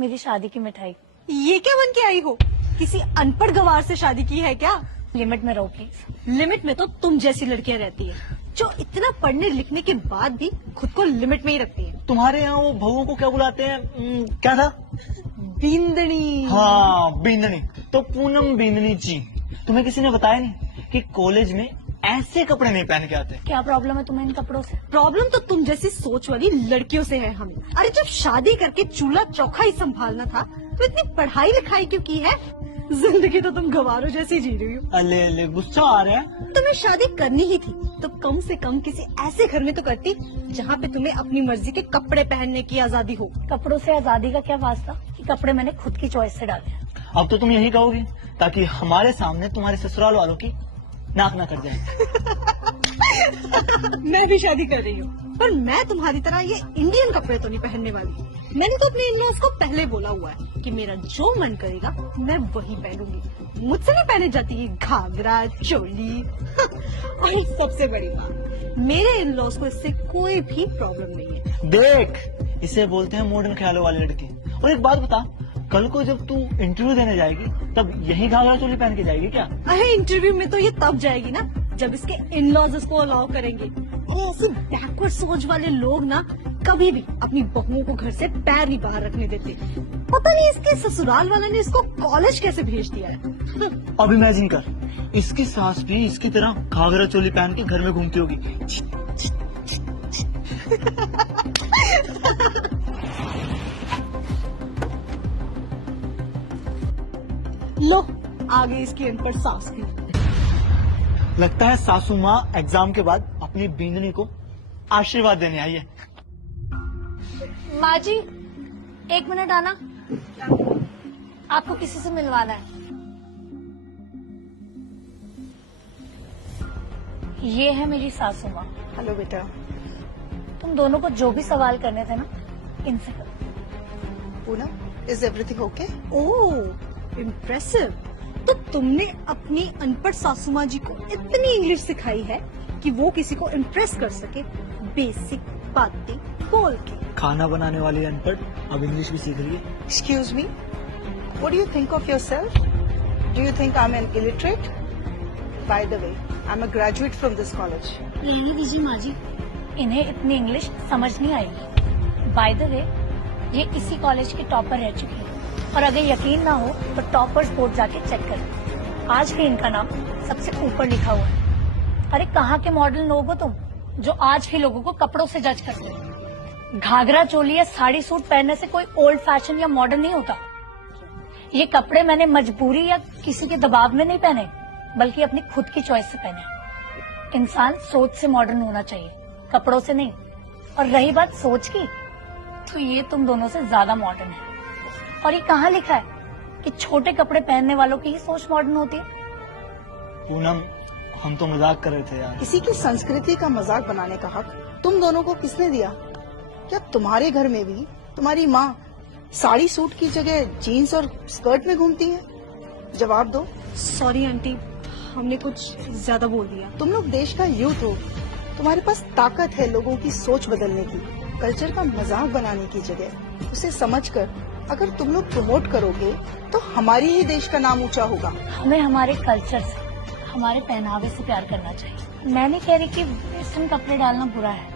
मेरी शादी की मिठाई। ये क्या बन के आई हो? किसी अनपढ़ गवार से शादी की है क्या? लिमिट में रहो प्लीज। लिमिट में तो तुम जैसी लड़कियां रहती है जो इतना पढ़ने लिखने के बाद भी खुद को लिमिट में ही रखती है। तुम्हारे यहाँ वो बहुओं को क्या बुलाते हैं? क्या था? बींदनी। हाँ, बींदनी। तो पूनम बींदनी जी, तुम्हें किसी ने बताया नहीं कि कॉलेज में ऐसे कपड़े नहीं पहन के आते? क्या प्रॉब्लम है तुम्हें इन कपड़ों से? प्रॉब्लम तो तुम जैसी सोच वाली लड़कियों से है हमें। अरे जब शादी करके चूल्हा चौखा ही संभालना था तो इतनी पढ़ाई लिखाई क्यों की है? जिंदगी तो तुम गवारों जैसी जी रही हो। अले अले, गुस्सा आ रहा है? तुम्हें शादी करनी ही थी तो कम से कम किसी ऐसे घर में तो करती जहाँ पे तुम्हें अपनी मर्जी के कपड़े पहनने की आजादी हो। कपड़ों से आजादी का क्या वास्ता कि कपड़े मैंने खुद की चॉइस से डाले। अब तो तुम यही कहोगी ताकि हमारे सामने तुम्हारे ससुराल वालों की नाक ना कट जाए। मैं भी शादी कर रही हूँ पर मैं तुम्हारी तरह ये इंडियन कपड़े तो नहीं पहनने वाली। मैंने तो अपने इन-लॉज को पहले बोला हुआ है कि मेरा जो मन करेगा मैं वही पहनूंगी। मुझसे नहीं पहने जाती ये घाघरा चोली। और एक सबसे बड़ी बात, मेरे इन-लॉज को इससे कोई भी प्रॉब्लम नहीं है। देख, इसे बोलते हैं मॉडर्न ख्यालों वाली लड़की। और एक बात बता, कल को जब तू इंटरव्यू देने जाएगी तब यही घाघरा चोली पहन के जाएगी क्या? अरे इंटरव्यू में तो ये तब जाएगी ना जब इसके इन-लॉज इसको अलाउ करेंगे। ऐसे बैकवर्ड सोच वाले लोग ना कभी भी अपनी बहुओं को घर से पैर नहीं बाहर रखने देते। पता नहीं इसके ससुराल वाला ने इसको कॉलेज कैसे भेज दिया है। अब इमेजिन कर, इसकी सास भी इसकी तरह घाघरा चोली पहन के घर में घूमती होगी। लो, आ गई इसकी अनपढ़ सास भी। लगता है सासू माँ एग्जाम के बाद अपनी बींदनी को आशीर्वाद देने आई है। माँ जी, 1 मिनट आना, आपको किसी से मिलवाना है। ये है मेरी सासू माँ। हेलो बेटा। तुम दोनों को जो भी सवाल करने थे ना, इनसे करो। Poonam, is everything okay? Oh, impressive. तो तुमने अपनी अनपढ़ सासू माँ जी को इतनी इंग्लिश सिखाई है कि वो किसी को इम्प्रेस कर सके बेसिक बातें बोल के। खाना बनाने वाली अनपढ़ अब इंग्लिश भी सीख रही है। Excuse me, what do you think of yourself? Do you think I am an illiterate? By the way, I am a graduate from this college. रहने दीजिए माँ जी, इन्हें इतनी इंग्लिश समझ नहीं आएगी। बाय द वे, ये इसी कॉलेज की टॉपर रह चुकी है और अगर यकीन ना हो तो टॉपर्स बोर्ड जाके चेक करें। आज भी इनका नाम सबसे ऊपर लिखा हुआ है। अरे कहाँ के मॉडर्न लोग हो तुम जो आज भी लोगों को कपड़ों से जज करते हो? घाघरा चोली या साड़ी सूट पहनने से कोई ओल्ड फैशन या मॉडर्न नहीं होता। ये कपड़े मैंने मजबूरी या किसी के दबाव में नहीं पहने, बल्कि अपनी खुद की चॉइस से पहने। इंसान सोच से मॉडर्न होना चाहिए, कपड़ों से नहीं। और रही बात सोच की, तो ये तुम दोनों से ज्यादा मॉडर्न है। और ये कहाँ लिखा है कि छोटे कपड़े पहनने वालों की ही सोच मॉडर्न होती है? पूनम, हम तो मजाक कर रहे थे यार। किसी की संस्कृति का मजाक बनाने का हक तुम दोनों को किसने दिया? क्या तुम्हारे घर में भी तुम्हारी माँ साड़ी सूट की जगह जीन्स और स्कर्ट में घूमती है? जवाब दो। सॉरी आंटी, हमने कुछ ज्यादा बोल दिया। तुम लोग देश का यूथ हो, तुम्हारे पास ताकत है लोगों की सोच बदलने की। कल्चर का मजाक बनाने की जगह उसे समझकर अगर तुम लोग प्रमोट करोगे तो हमारी ही देश का नाम ऊंचा होगा। हमें हमारे कल्चर से, हमारे पहनावे से प्यार करना चाहिए। मैं नहीं कह रही कि वेस्टर्न कपड़े डालना बुरा है,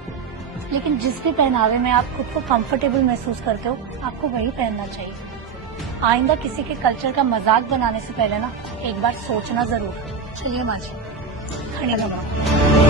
लेकिन जिस भी पहनावे में आप खुद को कंफर्टेबल महसूस करते हो, आपको वही पहनना चाहिए। आइंदा किसी के कल्चर का मजाक बनाने से पहले ना एक बार सोचना जरूर। चलिए माँ जी, खड़ी रहो।